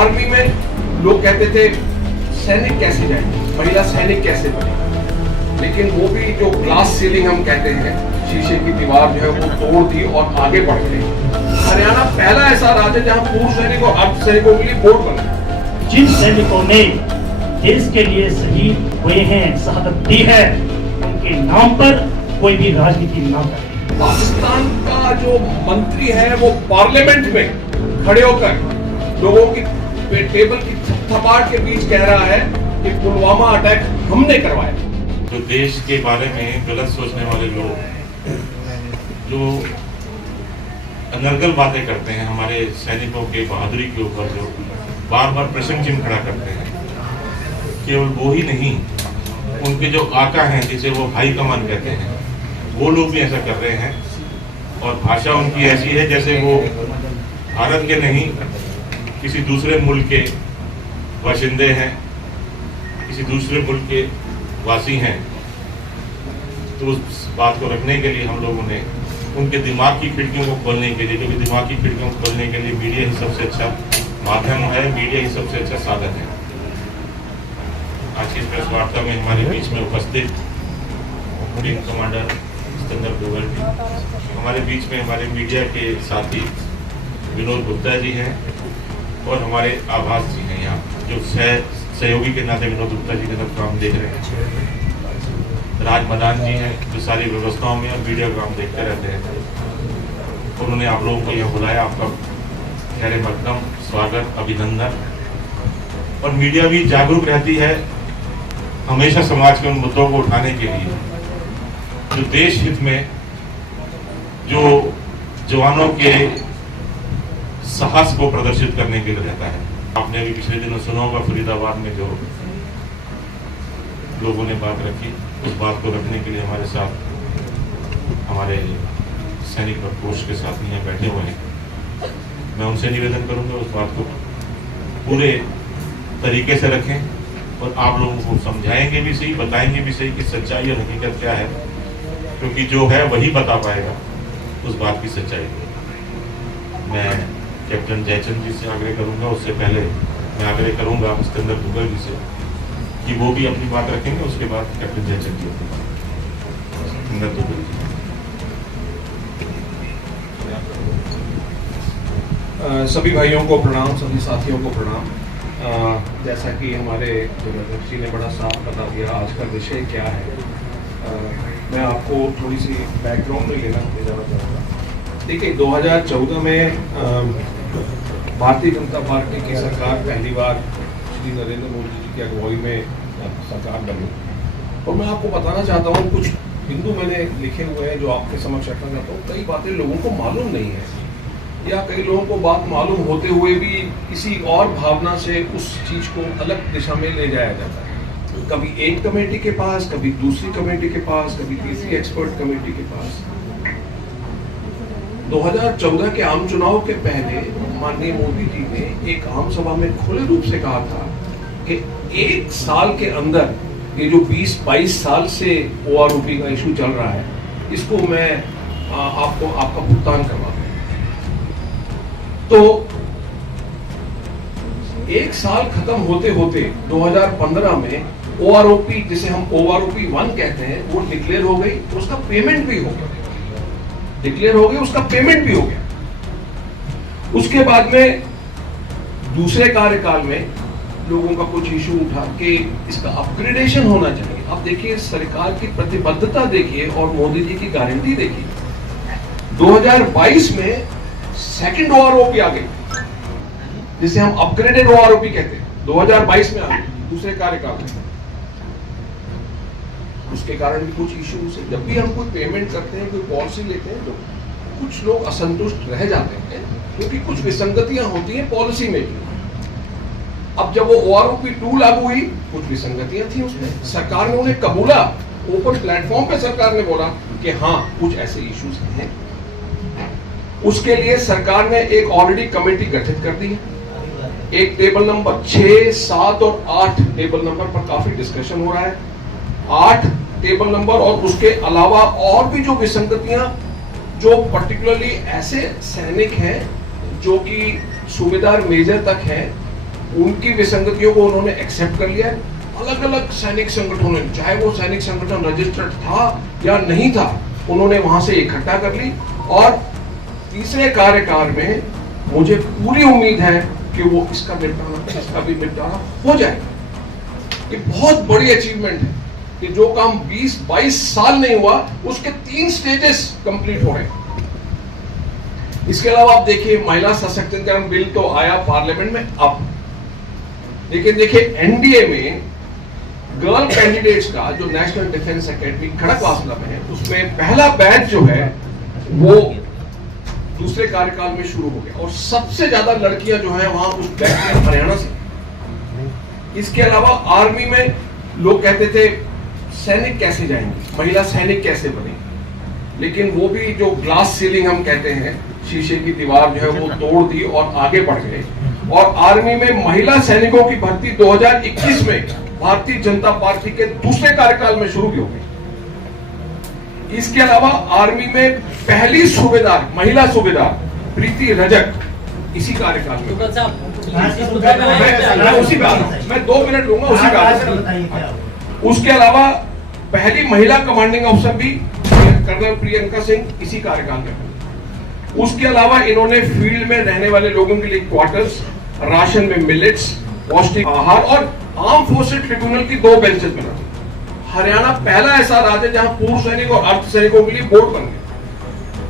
Army में लोग कहते थे सैनिक कैसे जाएंगे, महिला सैनिक कैसे बने, लेकिन वो भी जो ग्लास सीलिंग हम कहते हैं, शीशे की दीवार जो है वो तोड़ दी और आगे बढ़ गए। हरियाणा पहला ऐसा राज्य जहां पूर्व सैनिक और अर्ध सैनिकों के लिए बोर्ड बना। जिन सैनिकों ने देश के लिए शहीद हुए हैं, शहादत दी है, उनके नाम पर कोई भी राजनीति न करे। पाकिस्तान का जो मंत्री है वो पार्लियामेंट में खड़े होकर लोगों की टेबल की थपाट के बीच कह रहा है कि पुलवामा अटैक हमने करवाया। जो देश के बारे में गलत सोचने वाले लोग जो अनर्गल बातें करते हैं, हमारे सैनिकों के बहादुरी के ऊपर जो बार बार प्रश्न चिन्ह खड़ा करते हैं, केवल वो ही नहीं, उनके जो आका हैं जिसे वो हाई कमान कहते हैं, वो लोग भी ऐसा कर रहे हैं। और भाषा उनकी ऐसी है जैसे वो भारत के नहीं किसी दूसरे मुल्क के बाशिंदे हैं, किसी दूसरे मुल्क के वासी हैं। तो उस बात को रखने के लिए हम लोगों ने उनके दिमाग की खिड़कियों को खोलने के लिए, क्योंकि दिमाग की खिड़कियों को खोलने के लिए मीडिया ही सबसे अच्छा माध्यम है, मीडिया ही सबसे अच्छा साधन है। आज की प्रेस वार्ता में हमारे बीच में उपस्थित विंग कमांडर सिकंदर डोगल जी, हमारे बीच में हमारे मीडिया के साथी विनोद गुप्ता जी हैं और हमारे आभास जी हैं यहाँ, जो सहयोगी के नाते विनोद गुप्ता जी के साथ काम देख रहे हैं। राज मदान जी हैं जो सारी व्यवस्थाओं में और वीडियो काम देखते रहते हैं। उन्होंने आप लोगों को यहाँ बुलाया, आपका खैर मकदम स्वागत, अभिनंदन। और मीडिया भी जागरूक रहती है हमेशा समाज के उन मुद्दों को उठाने के लिए जो देश हित में, जो जवानों के साहस को प्रदर्शित करने के लिए रहता है। आपने भी पिछले दिनों सुना होगा फरीदाबाद में जो लोगों ने बात रखी, उस बात को रखने के लिए हमारे साथ हमारे सैनिक प्रकोष्ठ के साथी यहाँ बैठे हुए हैं। मैं उनसे निवेदन करूंगा उस बात को पूरे तरीके से रखें और आप लोगों को समझाएंगे भी सही, बताएंगे भी सही कि सच्चाई और हकीकत क्या है, क्योंकि जो है वही बता पाएगा उस बात की सच्चाई। मैं कैप्टन जयचंद जी से आग्रह करूंगा, उससे पहले मैं आग्रह करूंगा सिकंदर डोगल जी से कि वो भी अपनी बात रखेंगे, उसके बाद कैप्टन जयचंद जी अपनी बात। सिकंदर डोगल जी। सभी भाइयों को प्रणाम, सभी साथियों को प्रणाम। जैसा कि हमारे जी ने बड़ा साफ बता दिया आज का विषय क्या है, मैं आपको थोड़ी सी बैकग्राउंड में लेना चाहूँगा। देखिए 2014 में भारतीय जनता पार्टी की सरकार पहली बार श्री नरेंद्र मोदी जी की अगुवाई में सरकार बनी। और मैं आपको बताना चाहता हूँ, कुछ बिंदु मैंने लिखे हुए हैं जो आपके समक्ष रखना चाहता हूँ। कई बातें लोगों को मालूम नहीं है, या कई लोगों को बात मालूम होते हुए भी किसी और भावना से उस चीज को अलग दिशा में ले जाया जाता है। कभी एक कमेटी के पास, कभी दूसरी कमेटी के पास, कभी तीसरी एक्सपर्ट कमेटी के पास। 2014 के आम चुनाव के पहले माननीय मोदी जी ने एक आम सभा में खुले रूप से कहा था कि एक साल के अंदर ये जो 20-22 साल से OROP का इशू चल रहा है, इसको मैं आपका भुगतान करवा दूं। तो एक साल खत्म होते होते 2015 में OROP, जिसे हम OROP 1 कहते हैं, वो डिक्लेयर हो गई, उसका पेमेंट भी हो गया। डिक्लेयर हो गई, उसका पेमेंट भी हो गया। उसके बाद में दूसरे कार्यकाल में लोगों का कुछ इशू उठा कि इसका अपग्रेडेशन होना चाहिए। अब देखिए सरकार की प्रतिबद्धता देखिए और मोदी जी की गारंटी देखिए। 2022 में सेकंड OROP आ गई, जिसे हम अपग्रेडेड OROP कहते हैं, 2022 में आ गई दूसरे कार्यकाल में। उसके कारण भी कुछ इश्यूज है। जब भी हम कोई पेमेंट करते हैं, कोई पॉलिसी लेते हैं, तो कुछ लोग असंतुष्ट रह जाते हैं क्योंकि कुछ विसंगतियां होती हैं पॉलिसी में भी। अब जब वो OROP 2 लागू हुई, कुछ विसंगतियां थी उसमें, सरकार ने उन्हें कबूला। ओपन प्लेटफॉर्म पे सरकार ने बोला कि हाँ कुछ ऐसे इश्यूज हैं। उसके लिए सरकार ने एक ऑलरेडी कमेटी गठित कर दी है। एक टेबल नंबर 6, 7 और 8 टेबल नंबर पर काफी डिस्कशन हो रहा है। 8 टेबल नंबर और उसके अलावा और भी जो विसंगतियां, जो पर्टिकुलरली ऐसे सैनिक हैं जो कि सूबेदार मेजर तक हैं, उनकी विसंगतियों को उन्होंने एक्सेप्ट कर लिया। अलग अलग सैनिक संगठनों, चाहे वो सैनिक संगठन रजिस्टर्ड था या नहीं था, उन्होंने वहां से इकट्ठा कर ली। और तीसरे कार्यकाल में मुझे पूरी उम्मीद है कि वो इसका भी निपटारा हो जाएगा। ये बहुत बड़ी अचीवमेंट है कि जो काम 20-22 साल नहीं हुआ उसके 3 स्टेजेस कंप्लीट हो रहे हैं। इसके अलावा आप देखिए, महिला सशक्तिकरण बिल तो आया पार्लियामेंट में अब, लेकिन देखिए एनडीए में गर्ल कैंडिडेट्स का जो नेशनल डिफेंस एकेडमी खड़गवासला में है, उसमें पहला बैच जो है वो दूसरे कार्यकाल में शुरू हो गया और सबसे ज्यादा लड़कियां जो है वहां उस बैच में हरियाणा से। इसके अलावा आर्मी में लोग कहते थे सैनिक कैसे जाएंगे, महिला सैनिक कैसे बनेंगे, लेकिन वो भी जो ग्लास सीलिंग हम कहते हैं, शीशे की दीवार जो है वो तोड़ दी और आगे बढ़ गए। और आर्मी में महिला सैनिकों की भर्ती 2021 में भारतीय जनता पार्टी के दूसरे कार्यकाल में शुरू की हो गई। इसके अलावा आर्मी में पहली सूबेदार, महिला सूबेदार प्रीति रजक इसी कार्यकाल में। मैं उसी का, मैं 2 मिनट लूंगा उसी का। उसके अलावा पहली महिला कमांडिंग अफसर भी कर्नल प्रियंका सिंह इसी कार्यकाल में। उसके अलावा इन्होंने फील्ड में रहने वाले लोगों के लिए क्वार्टर्स, राशन में मिलेट्स, पौष्टिक आहार और आर्म फोर्सेस ट्रिब्यूनल की 2 बेंचेस बना दी। हरियाणा पहला ऐसा राज्य जहां पूर्व सैनिक और अर्ध सैनिकों के लिए बोर्ड बन गए।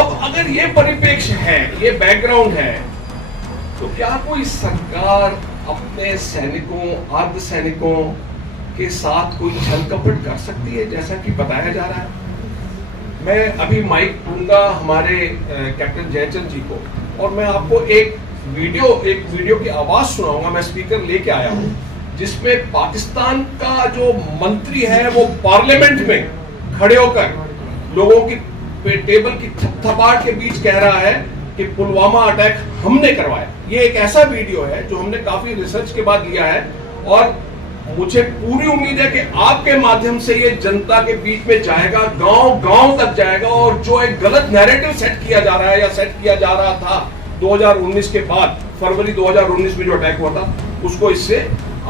अब अगर ये परिप्रेक्ष्य है, ये बैकग्राउंड है, तो क्या कोई सरकार अपने सैनिकों, अर्ध सैनिकों के साथ कोई छल कपट कर सकती है जैसा कि बताया जा रहा है? मैं अभी माइक दूंगा हमारे कैप्टन जयचंद जी को, और मैं आपको एक वीडियो की आवाज सुनाऊंगा। मैं स्पीकर लेके आया हूं, जिसमें पाकिस्तान का जो मंत्री है वो पार्लियामेंट में खड़े होकर लोगों की टेबल की थपथपाहट के बीच कह रहा है कि पुलवामा अटैक हमने करवाया। ये एक ऐसा वीडियो है जो हमने काफी रिसर्च के बाद लिया है, और मुझे पूरी उम्मीद है कि आपके माध्यम से ये जनता के बीच में जाएगा, गांव-गांव तक जाएगा, और जो एक गलत नैरेटिव सेट किया जा रहा है या सेट किया जा रहा था 2019 के बाद, फरवरी 2019 में जो अटैक हुआ था,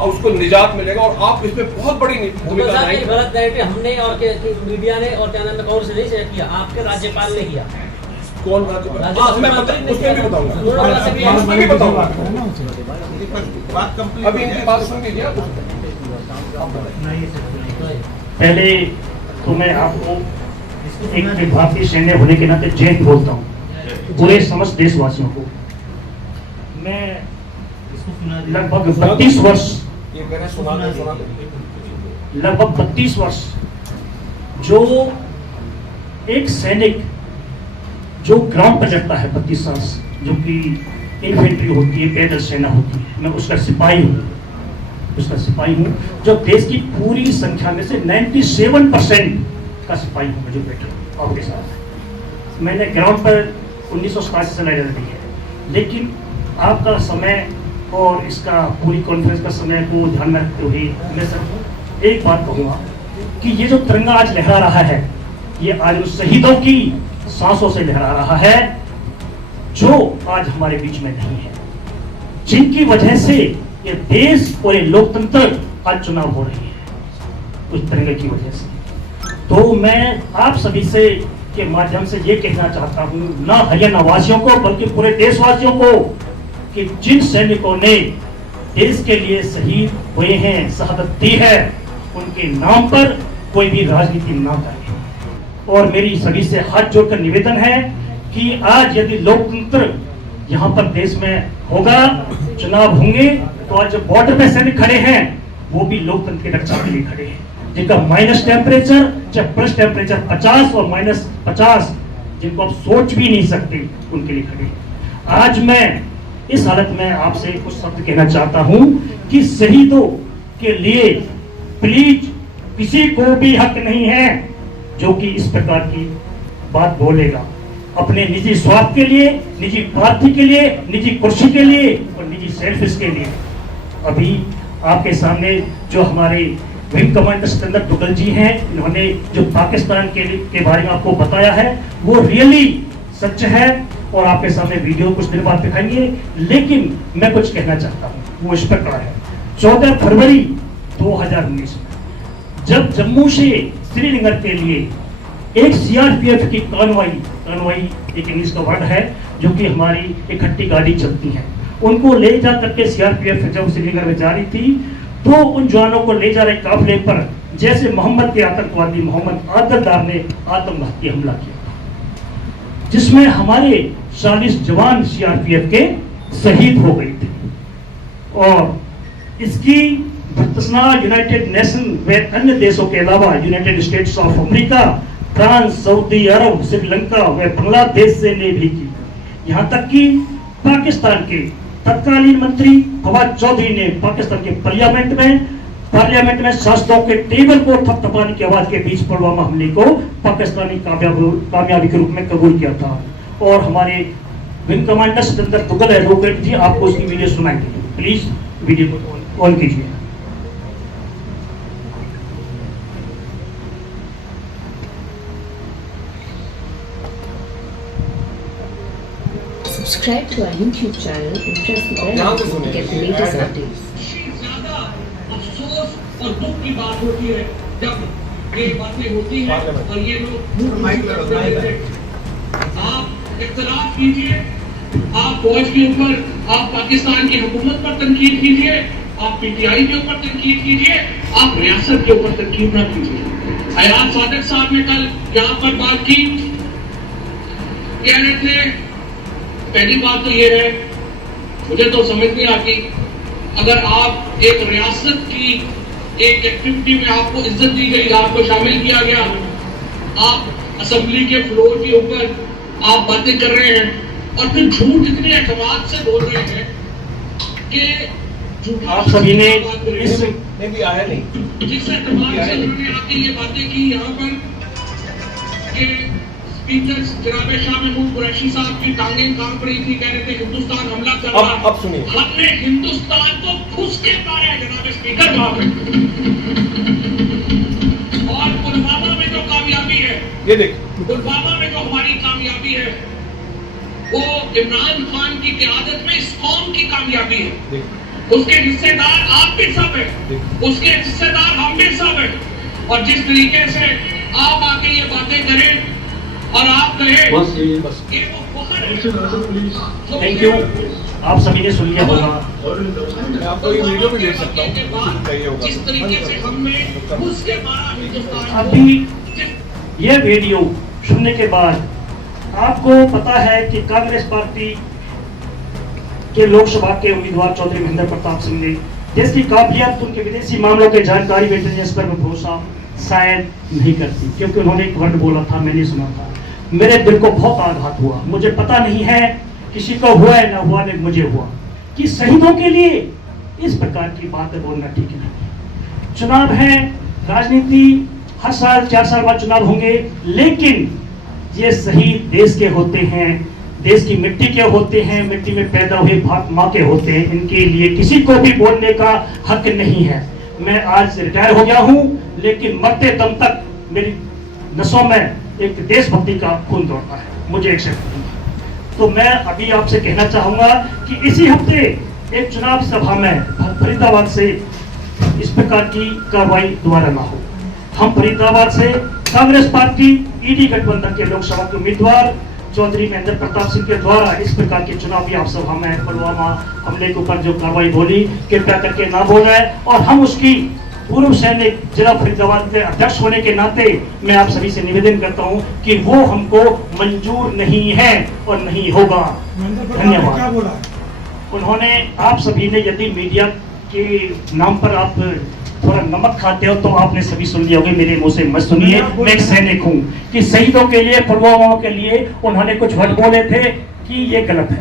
उसको निजात मिलेगा। और आप इसमें बहुत बड़ी भूमिका निभाएंगे। गलत नैरेटिव हमने और मीडिया ने और क्या नाम है कौन से नहीं शेयर किया, आपके राज्यपाल ने किया। कौन राज्यपाल? मैं उसमें भी बताऊंगा, अभी इनकी बात सुन लीजिए। पहले तो मैं आपको एक भारतीय सैन्य होने के नाते जय हिंद बोलता हूँ पूरे समस्त देशवासियों को। मैं लगभग 32 वर्ष लगभग 32 वर्ष जो एक सैनिक जो ग्राउंड पर चढ़ता है 32 साल, जो कि इन्फेंट्री होती है, पैदल सेना होती है, मैं उसका सिपाही हूँ, जो देश की पूरी संख्या में से 97% का सिपाही हूँ, जो बैठा आपके साथ। मैंने ग्राउंड पर 1987 से लड़ रही है, लेकिन आपका समय और इसका पूरी कॉन्फ्रेंस का समय को ध्यान में रखते हुए मैं सिर्फ एक बात कहूँगा कि ये जो तिरंगा आज लहरा रहा है, ये आज उन शहीदों की सांसों से लहरा रहा है जो आज हमारे बीच में नहीं है, जिनकी वजह से ये देश और ये लोकतंत्र आज चुनाव हो रही है, उस तिरंगे की वजह से। तो मैं आप सभी से के माध्यम से ये कहना चाहता हूँ, ना हरियाणा वासियों को बल्कि पूरे देशवासियों को, कि जिन सैनिकों ने देश के लिए शहीद हुए हैं, शहादत दी है, उनके नाम पर कोई भी राजनीति ना करे। और मेरी सभी से हाथ जोड़कर निवेदन है कि आज यदि लोकतंत्र यहाँ पर देश में होगा, चुनाव होंगे, तो आज जो बॉर्डर पे सैनिक खड़े हैं वो भी लोकतंत्र की रक्षा के लिए खड़े हैं, जिनका माइनस टेम्परेचर चाहे प्लस टेम्परेचर 50 और -50 जिनको आप सोच भी नहीं सकते, उनके लिए खड़े हैं। आज मैं इस हालत में आपसे कुछ शब्द कहना चाहता हूं कि शहीदों के लिए प्लीज किसी को भी हक नहीं है जो कि इस प्रकार की बात बोलेगा, अपने निजी स्वार्थ के लिए, निजी पार्टी के लिए, निजी कुर्सी के लिए और निजी सेल्फिश के लिए। अभी आपके सामने जो हमारे विंग कमांडर सिकंदर दुग्गल जी हैं, इन्होंने जो पाकिस्तान के बारे में आपको बताया है वो रियली सच है, और आपके सामने वीडियो कुछ दिन बाद दिखाएंगे। लेकिन मैं कुछ कहना चाहता हूँ, वो इस प्रकार है। 14 फरवरी 2019 जब जम्मू से श्रीनगर के लिए एक सीआरपीएफ की कॉन्वॉय एक इंग्लिश का वर्ड है, जो कि हमारी इकट्ठी गाड़ी चलती है, उनको ले जा करके सीआरपीएफ जब श्रीनगर में जा रही थी, तो उन जवानों को ले जा रहे काफिले पर जैसे मोहम्मद के आतंकवादी मोहम्मद आदिलदार ने आत्मघाती हमला किया, जिसमें हमारे 40 जवान सीआरपीएफ के शहीद हो गए थे। और इसकी भर्त्सना यूनाइटेड नेशन व अन्य देशों के अलावा United States of America, France, सऊदी अरब, श्रीलंका व बांग्लादेश से ने भी की। यहाँ तक कि पाकिस्तान के तत्कालीन मंत्री फवाद चौधरी ने पाकिस्तान के पार्लियामेंट में सांसदों के टेबल को थपथपाने की आवाज के बीच पुलवामा हमले को पाकिस्तानी कामयाबी के रूप में कबूल किया था। और हमारे विंग कमांडर सतेंद्र तुगल एडवोकेट जी आपको उसकी वीडियो सुनाएंगे, प्लीज वीडियो को ऑन कीजिए। Subscribe to our YouTube channel and press the bell icon to get the latest updates. ज्यादा अफसोस और दुख की बात होती है जब ये बातें होती हैं और ये लोग आप इख्तलाफ कीजिए, आप फौज के ऊपर, आप पाकिस्तान की हुकूमत पर तनकीद कीजिए, आप पीटीआई के ऊपर तनकीद कीजिए, आप रियासत के ऊपर तनकीद ना कीजिए। हयात सादिक साहब ने कल यहाँ पर बात की, कह रहे थे, पहली बात तो ये है, मुझे तो समझ नहीं आती, अगर आप एक रियासत की एक एक्टिविटी में आपको इज्जत दी गई, आपको शामिल किया गया, आप असेंबली के फ्लोर के ऊपर आप बातें कर रहे हैं और फिर झूठ इतने एतमाद से बोल रहे हैं कि आप सभी ने इस भी आया नहीं, जिस एतमाद से उन्होंने आके ये बातें की यहाँ पर कि स्पीकर जनाब शाह महमूद कुरैशी साहब की टांगें कांप रही थी, कह रहे थे हिंदुस्तान हमला कर रहा है। अब सुनिए, हमने हिंदुस्तान को घुस के मारा है जनाब स्पीकर वहां पे। और पुलवामा में जो कामयाबी है, ये देख, पुलवामा में जो हमारी कामयाबी है, वो इमरान खान की क़यादत में इस कौम की कामयाबी है। उसके हिस्सेदार आप भी सब है, उसके हिस्सेदार हम भी सब है। और जिस तरीके से आप आके ये बातें करें और आप कहें बस कि वो फखर है। थैंक यू, आप सभी ने सुन लिया होगा। मैं आपको ये वीडियो भी दे सकता हूँ, जिस तरीके से हमने घुस के मारा हिंदुस्तान को। अभी ये वीडियो सुनने के बाद आपको पता है कि कांग्रेस पार्टी के लोकसभा के उम्मीदवार चौधरी महेंद्र प्रताप सिंह ने देश की काबिलियत, उनके विदेशी मामलों के जानकारी इंटेलिजेंस पर भरोसा शायद नहीं करती, क्योंकि उन्होंने एक वर्ड बोला था, मैंने सुना था, मेरे दिल को बहुत आघात हुआ। मुझे पता नहीं है किसी को हुआ है ना हुआ, नहीं मुझे हुआ कि शहीदों के लिए इस प्रकार की बातें बोलना ठीक नहीं। चुनाव है, राजनीति हर साल 4 साल बाद चुनाव होंगे, लेकिन ये शहीद देश के होते हैं, देश की मिट्टी के होते हैं, मिट्टी में पैदा हुए बाप माँ के होते हैं। इनके लिए किसी को भी बोलने का हक नहीं है। मैं आज रिटायर हो गया हूँ, लेकिन मरते दम तक मेरी नसों में एक देशभक्ति का खून दौड़ता है, मुझे एक्सेप्ट नहीं। तो मैं अभी आपसे कहना चाहूंगा कि इसी हफ्ते एक चुनाव सभा में फरीदाबाद से इस प्रकार की कार्रवाई दोबारा ना हो। हम फरीदाबाद से कांग्रेस पार्टी ईडी गठबंधन के लोकसभा के उम्मीदवार चौधरी महेंद्र प्रताप सिंह के द्वारा इस प्रकार की चुनावी आप सभा में पुलवामा हमले के ऊपर जो कार्रवाई बोली, कृपया करके ना बोले। और हम उसकी पूर्व सैनिक जिला फरीदाबाद के अध्यक्ष होने के नाते मैं आप सभी से निवेदन करता हूं कि वो हमको मंजूर नहीं है और नहीं होगा। धन्यवाद। उन्होंने, आप सभी ने, यदि मीडिया के नाम पर आप थोड़ा नमक खाते हो तो आपने सभी सुन लिया होगा, मेरे मुंह से मत सुनिए। मैं एक सैनिक हूं कि शहीदों के लिए, पुलवामा के लिए उन्होंने कुछ वर्ड बोले थे कि ये गलत है।